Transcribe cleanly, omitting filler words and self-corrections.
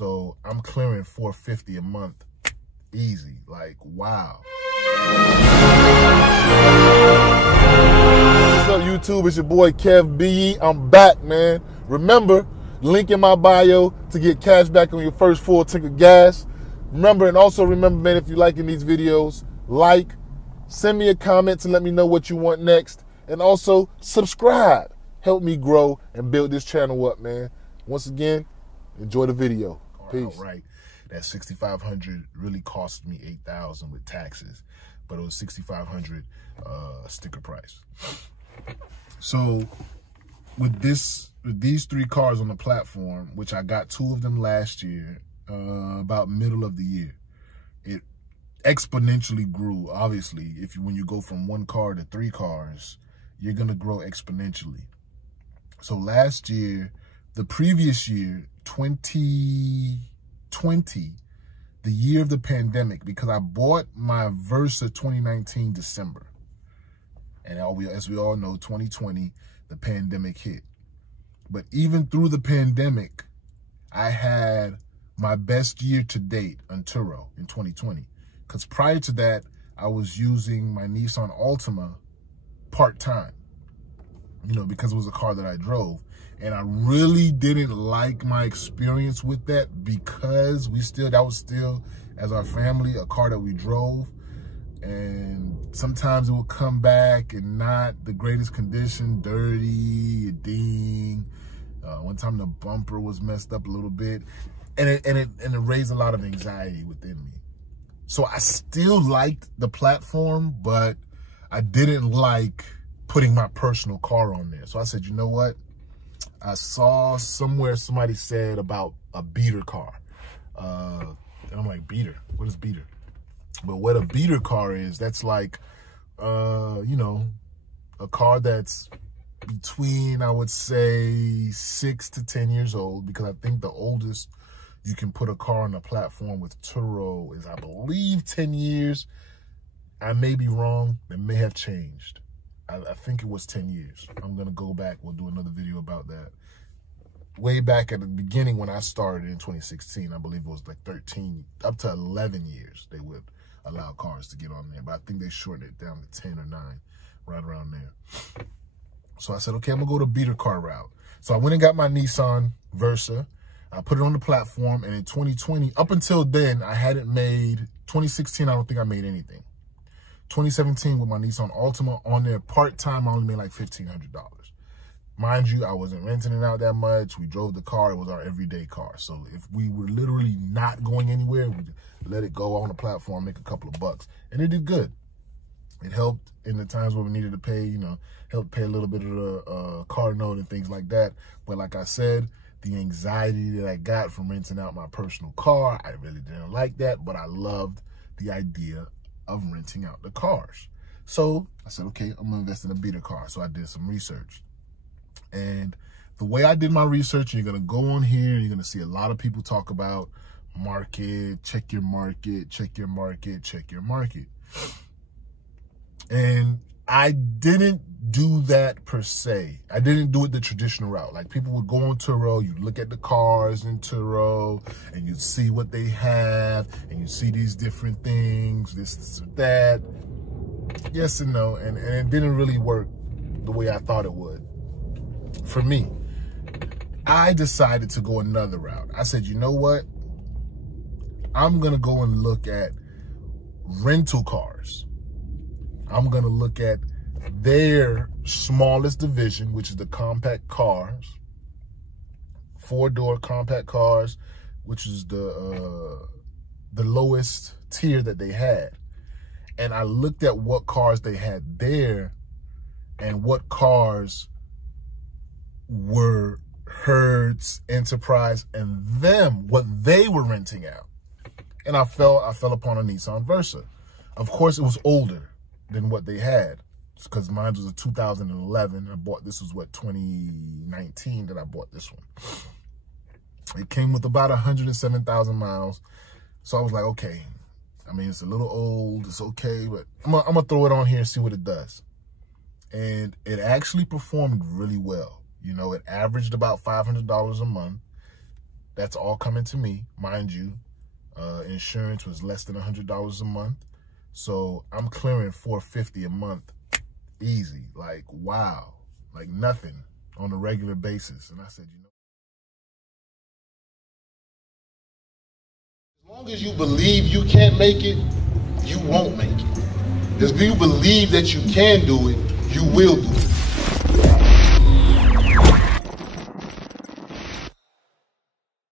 So I'm clearing $450 a month easy. Like, wow. What's up, YouTube? It's your boy Kev B. I'm back, man. Remember, link in my bio to get cash back on your first full tank of gas. Remember, and also remember, man, if you're liking these videos, like, send me a comment to let me know what you want next, and also subscribe. Help me grow and build this channel up, man. Once again, enjoy the video. Peace. All right, that $6,500 really cost me $8,000 with taxes, but it was $6,500 sticker price. So with these 3 cars on the platform, which I got 2 of them last year, about middle of the year, it exponentially grew. Obviously, when you go from 1 car to 3 cars, you're gonna grow exponentially. So last year, the previous year, 2020, the year of the pandemic, because I bought my Versa 2019 December. And as we all know, 2020, the pandemic hit. But even through the pandemic, I had my best year to date on TURO in 2020. Because prior to that, I was using my Nissan Altima part-time, you know, because it was a car that I drove. And I really didn't like my experience with that, because that was still, as our family, a car that we drove. And sometimes it would come back in not the greatest condition, dirty, a ding. One time the bumper was messed up a little bit, and it raised a lot of anxiety within me. So I still liked the platform, but I didn't like putting my personal car on there. So I said, you know what? I saw somewhere somebody said about a beater car. And I'm like, beater? What is beater? But what a beater car is, that's like, you know, a car that's between, I would say, 6 to 10 years old, because I think the oldest you can put a car on the platform with TURO is, I believe, 10 years. I may be wrong. It may have changed. I think it was 10 years. I'm going to go back. We'll do another video about that. Way back at the beginning when I started in 2016, I believe it was like 13, up to 11 years they would allow cars to get on there. But I think they shortened it down to 10 or 9, right around there. So I said, okay, I'm going to go the beater car route. So I went and got my Nissan Versa. I put it on the platform. And in 2020, up until then, I hadn't made, 2016, I don't think I made anything. 2017 with my Nissan Altima on there part-time, I only made like $1,500. Mind you, I wasn't renting it out that much. We drove the car. It was our everyday car. So if we were literally not going anywhere, we'd let it go on the platform, make a couple of bucks. And it did good. It helped in the times where we needed to pay, you know, helped pay a little bit of the car note and things like that. But like I said, the anxiety that I got from renting out my personal car, I really didn't like that, but I loved the idea of renting out the cars. So I said, okay, I'm gonna invest in a beater car. So I did some research. And the way I did my research, you're gonna go on here, you're gonna see a lot of people talk about market, check your market, check your market, check your market. And I didn't do that per se. I didn't do it the traditional route. Like, people would go on TURO, you look at the cars in TURO, and you see what they have, and you see these different things, this, that. Yes and no, and it didn't really work the way I thought it would. For me, I decided to go another route. I said, you know what? I'm gonna go and look at rental cars. I'm gonna look at their smallest division, which is the compact cars, 4-door compact cars, which is the lowest tier that they had. And I looked at what cars they had there and what cars were Hertz, Enterprise, and what they were renting out. And I fell upon a Nissan Versa. Of course, it was older than what they had, because mine was a 2011. I bought this, was what, 2019 that I bought this one. It came with about 107,000 miles. So I was like, okay, I mean, it's a little old, it's okay, but I'm gonna throw it on here and see what it does. And it actually performed really well. You know, it averaged about $500 a month. That's all coming to me, mind you. Insurance was less than $100 a month. So I'm clearing $450 a month easy. Like, wow, like nothing on a regular basis. And I said, you know, as long as you believe you can't make it, you won't make it. If you believe that you can do it, you will do it.